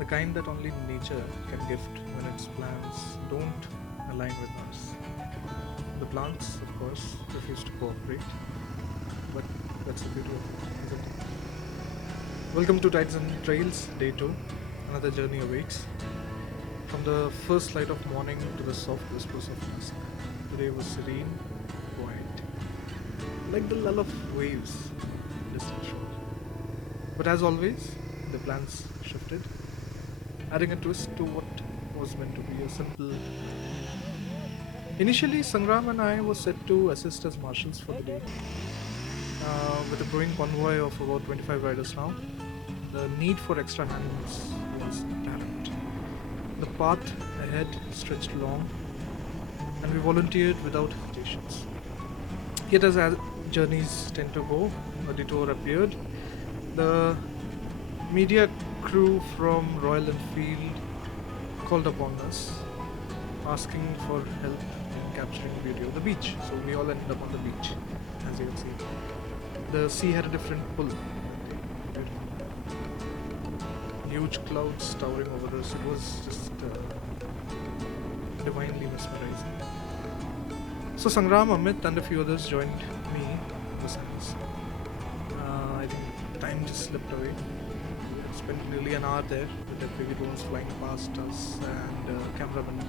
the kind that only nature can gift when its plans don't align with ours. The plants, of course, refuse to cooperate, but that's the beauty of it, isn't it? Welcome to Tides and Trails, Day 2. Another journey awaits. From the first light of morning to the soft whispers of dusk, the day was serene, quiet, like the lull of waves on a distant shore. But as always, the plans shifted, adding a twist to what was meant to be a simple evening. Initially, Sangram and I were set to assist as marshals for the day. With a growing convoy of about 25 riders now, the need for extra hands was apparent. The path ahead stretched long, and we volunteered without hesitations. Yet, as our journeys tend to go, a detour appeared. The media crew from Royal Enfield called upon us, asking for help in capturing video of the beach. So we all ended up on the beach, as you can see. The sea had a different pull that day. Huge clouds towering over us. It was just divinely mesmerizing. So Sangram, Amit, and a few others joined me in the sands. I think time just slipped away. We had spent nearly an hour there with the big drones flying past us and cameramen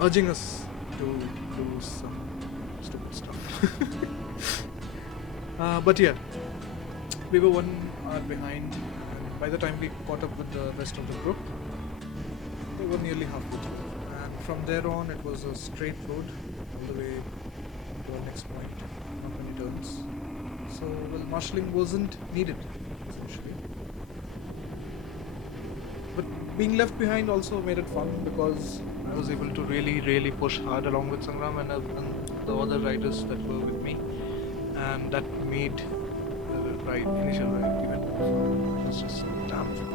urging us to do some stupid stuff. But yeah, we were 1 hour behind, and by the time we caught up with the rest of the group, we were nearly halfway through. And from there on, it was a straight road all the way to our next point, not many turns. So, well, marshalling wasn't needed, essentially. But being left behind also made it fun because I was able to really push hard along with Sangram and the other riders that were with me, and that made the initial ride even more fun. It was just damn fun.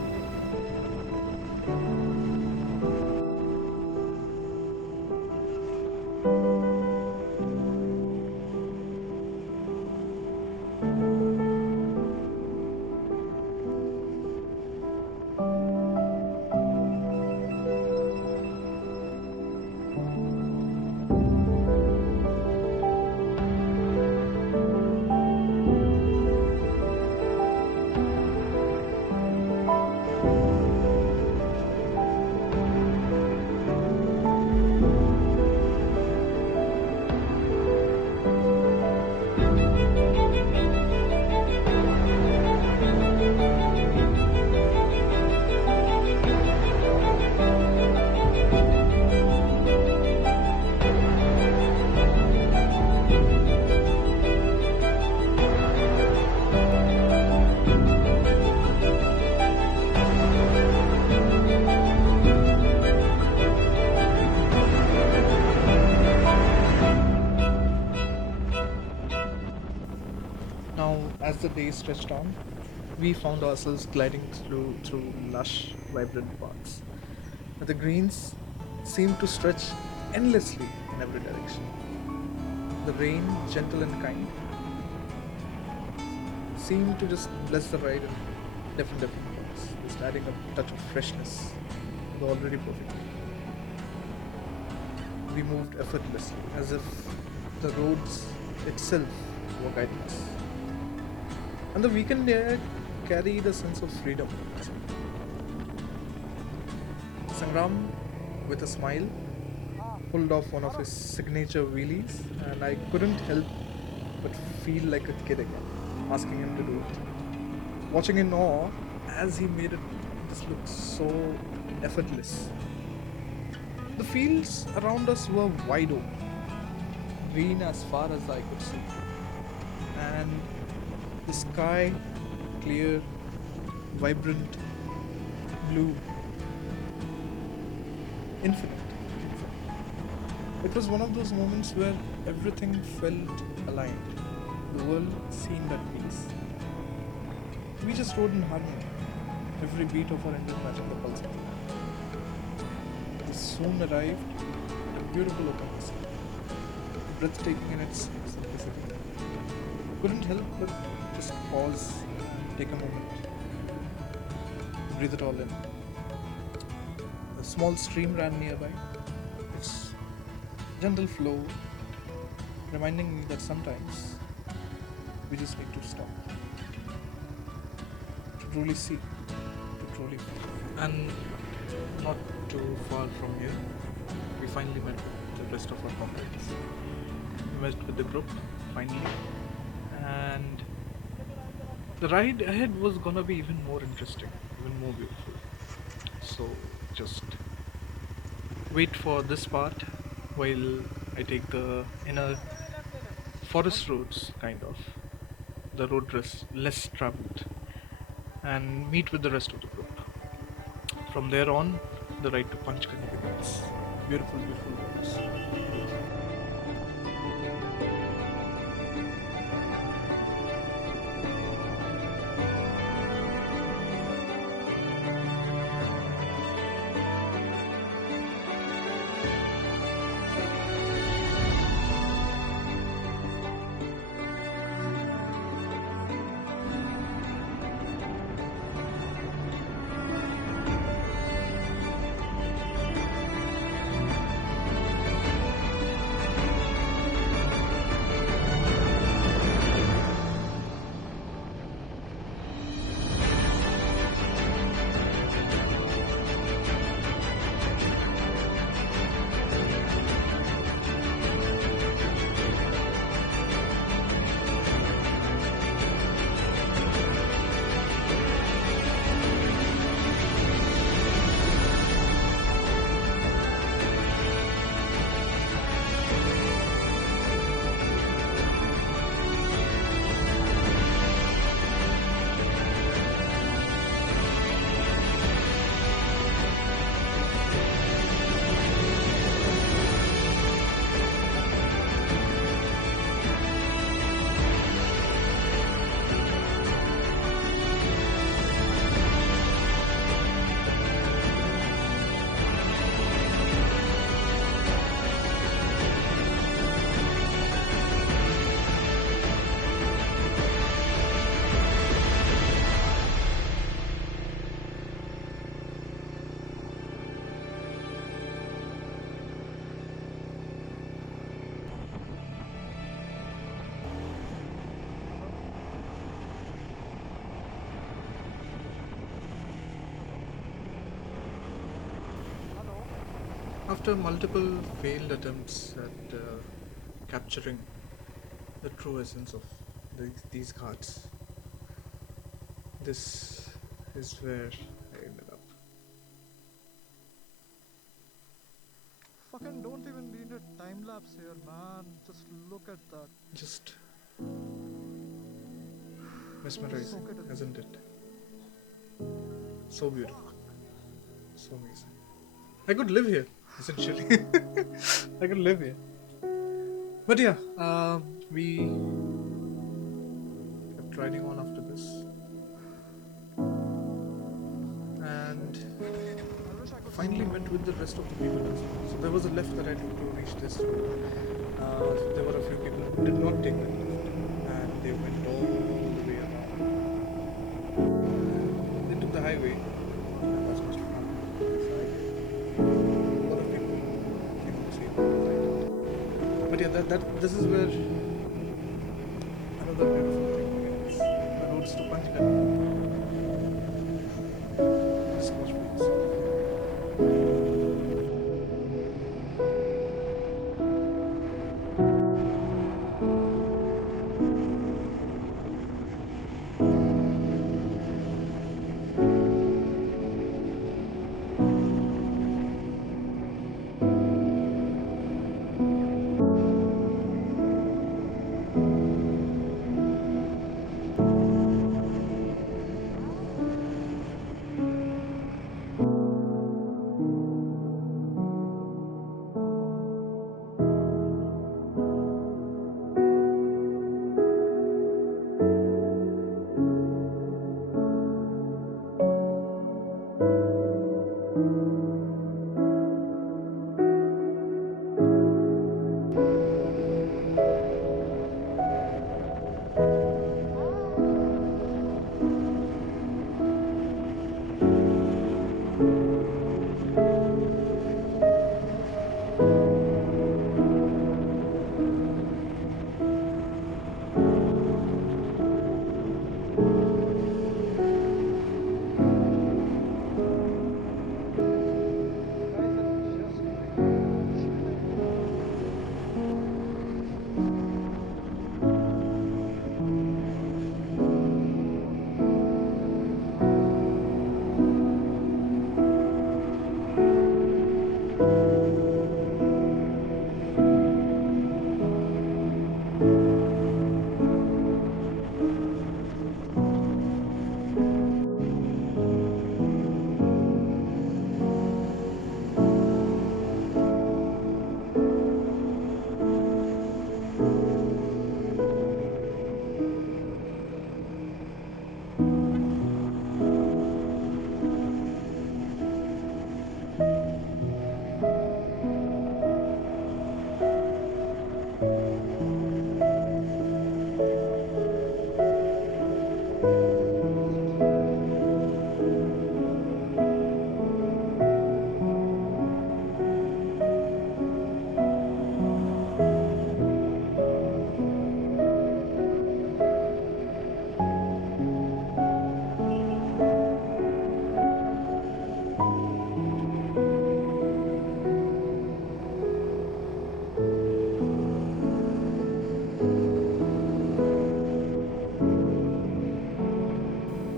Now, as the day stretched on, we found ourselves gliding through lush, vibrant parks. The greens seemed to stretch endlessly in every direction. The rain, gentle and kind, seemed to just bless the ride in different ways, just adding a touch of freshness to the already perfect day. We moved effortlessly, as if the roads itself were guiding us. And the weekend air carried a sense of freedom. Sangram, with a smile, pulled off one of his signature wheelies, and I couldn't help but feel like a kid again, asking him to do it. Watching in awe as he made it just look so effortless. The fields around us were wide open, green as far as I could see, and the sky clear, vibrant, blue, infinite. It was one of those moments where everything felt aligned. The world seemed at peace. We just rode in harmony, every beat of our engine matching the pulse of the land. We soon arrived at a beautiful open sea, breathtaking in its simplicity. Couldn't help but just pause, take a moment, breathe it all in. small stream ran nearby, its gentle flow reminding me that sometimes we just need to stop to truly see, to truly feel. And not too far from here, we finally met with the rest of our comrades. We met with the group finally, and the ride ahead was gonna be even more interesting, even more beautiful. So just wait for this part while I take the inner forest roads, kind of the road less traveled, and meet with the rest of the group. From there on, the ride to Panchgani begins. Beautiful, beautiful roads. After multiple failed attempts at capturing the true essence of these ghats, this is where I ended up. Fucking don't even need a time lapse here, man. Just look at that. Just mesmerizing, Look at it. isn't it? So beautiful, so amazing. I could live here, essentially. I could live here. But yeah, we kept riding on after this, and I wish I could finally met with the rest of the people as well. So there was a left that I took to reach this road. There were a few people who did not take that left, and they went all the way around. They took the highway. That was much fun. A lot of people came on the same road as I did. But yeah, this is where another beautiful thing begins. The roads to Panchgani. So much peace.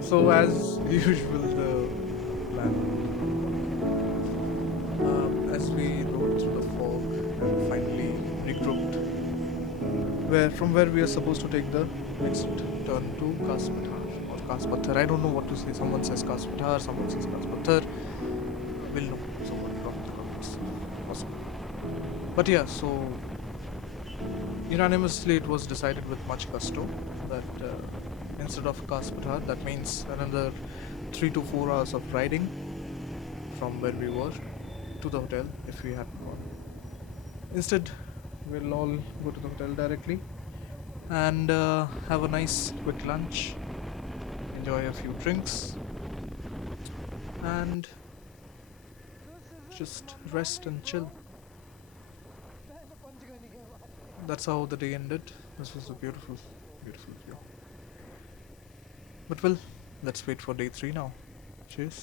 So as usual, the plan. As we rode through the fog and finally regrouped, where we are supposed to take the next turn to Kaspathar or Kaspathar. I don't know what to say. Someone says Kaspathar, someone says Kaspathar. We'll know. Someone drop in the comments if possible. But yeah, so unanimously it was decided with much gusto that instead of Kaspathar, that means another 3 to 4 hours of riding from where we were to the hotel if we hadn't gone. Instead, we'll all go to the hotel directly and have a nice quick lunch, enjoy a few drinks, and This isn't just rest Panchgani, and chill. man. मैंने पंचगनी के बाद That's how the day ended. This was a beautiful, beautiful view. But well, let's wait for day 3 now. Cheers.